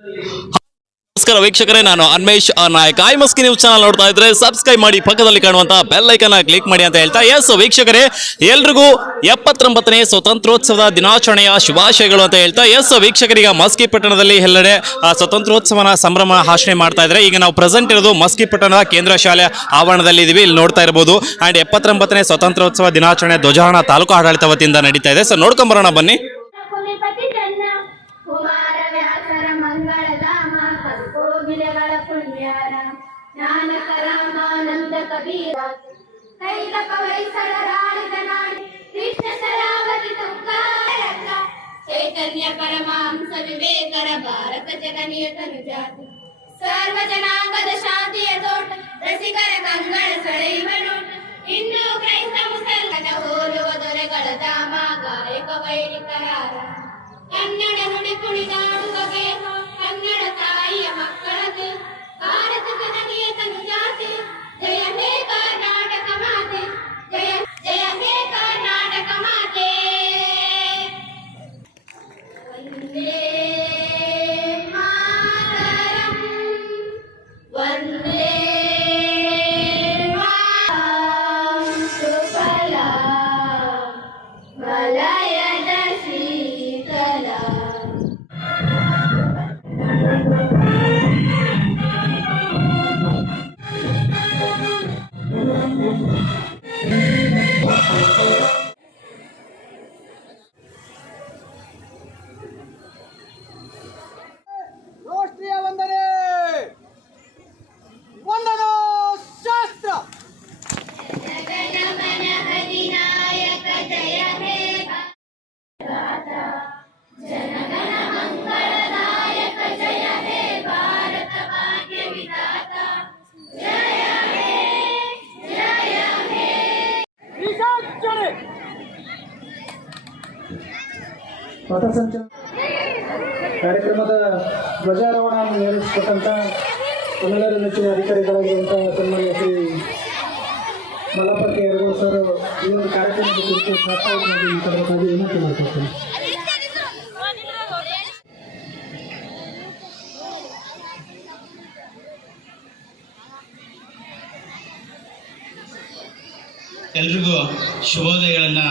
ನಮಸ್ಕಾರ ವೀಕ್ಷಕರೇ, ನಾನು Anmesh Nayak. I Maski news channel ನೋಡ್ತಾ ಇದ್ರೆ ಸಬ್ಸ್ಕ್ರೈಬ್ ಮಾಡಿ, ಪಕ್ಕದಲ್ಲಿ ಕಾಣುವಂತ ಬೆಲ್ ಐಕನ್ ಕ್ಲಿಕ್ ಮಾಡಿ ಅಂತ ಹೇಳ್ತಾ ಎಸ್ ವೀಕ್ಷಕರೇ, ಎಲ್ರಿಗೂ ಎಪ್ಪತ್ತೊಂಬತ್ತನೇ ಸ್ವತಂತ್ರೋತ್ಸವದ ದಿನಾಚರಣೆಯ ಶುಭಾಶಯಗಳು ಅಂತ ಹೇಳ್ತಾ ಎಸ್ ವೀಕ್ಷಕರೀಗ ಮಸ್ಕಿ ಪಟ್ಟಣದಲ್ಲಿ ಎಲ್ಲೆಡೆ ಸ್ವತಂತ್ರೋತ್ಸವನ ಸಂಭ್ರಮ ಆಚರಣೆ ಮಾಡ್ತಾ ಇದ್ರೆ ಈಗ ನಾವು ಪ್ರೆಸೆಂಟ್ ಇರೋದು ಮಸ್ಕಿ ಪಟ್ಟಣದ ಕೇಂದ್ರ ಶಾಲೆ ಆವರಣದಲ್ಲಿ ಇದೀವಿ. ಇಲ್ಲಿ ನೋಡ್ತಾ ಇರಬಹುದು ಅಂಡ್ ಎಪ್ಪತ್ತೊಂಬತ್ತನೇ ಸ್ವತಂತ್ರೋತ್ಸವ ದಿನಾಚರಣೆ ಧ್ವಜಾರಣ ತಾಲೂಕು ಆಡಳಿತ ವತಿಯಿಂದ ನಡೀತಾ ಇದೆ. ಸೊ ನೋಡ್ಕೊಂಬರೋಣ ಬನ್ನಿ. ವ್ಯಾಸರ ಮಂಗಳಧಾಮ ಕೋಗಿಲೆಗಳ ಪುಣ್ಯಾರ ಜ್ಞಾನಕ ರಾಮಾನಂದ ಕಬೀರ ಕೈಲಕ ವೈಸಳ ರಾಳಿದ ನಾಡಿ ಕೃಷ್ಣ ಶರಾವತಿ ತುಂಗಾರಕ ಚೈತನ್ಯ ಪರಮಾಂಸ ವಿವೇಕರ ಭಾರತ ಜಗನಿಯ ತನುಜಾತಿ ಸರ್ವ ಜನಾಂಗದ ಶಾಂತಿಯ ತೋಟ ರಸಿಕರ ಕಂಗಳ ಸೆಳೆಯುವ ನೋಟ ಹಿಂದೂ ಕ್ರೈಸ್ತ ಮುಸಲ್ಮನ ಹೋಲುವ ದೊರೆಗಳ ಧಾಮ ಗಾಯಕ ವೈಣಿಕರಾರ ಕನ್ನಡ ನುಡಿ ಕುಣಿದಾಡುವ ಗೇಹ la la ಪಥಸಂಚಲನ ಕಾರ್ಯಕ್ರಮದ ಧ್ವಜಾರೋಹಣ ನೆರವೇರಿಸಿಕೊಟ್ಟಂತ ಕನ್ನಡ ನೆಚ್ಚಿನ ಅಧಿಕಾರಿಗಳಾಗಿರುವಂಥ ಸನ್ಮಾನ್ಯ ಶ್ರೀ ಮಲ್ಲಪ್ಪ ಯರಗೋಳ್ ಸರ್, ಈ ಒಂದು ಕಾರ್ಯಕ್ರಮದ ಕುರಿತು ಪ್ರಾಸ್ತಾವಿಕವಾಗಿ ಮಾತಾಡಬೇಕಾಗಿ ವಿನಂತಿ ಮಾಡ್ಕೊಳ್ತೇನೆ. ಎಲ್ರಿಗೂ ಶುಭೋದಯಗಳನ್ನ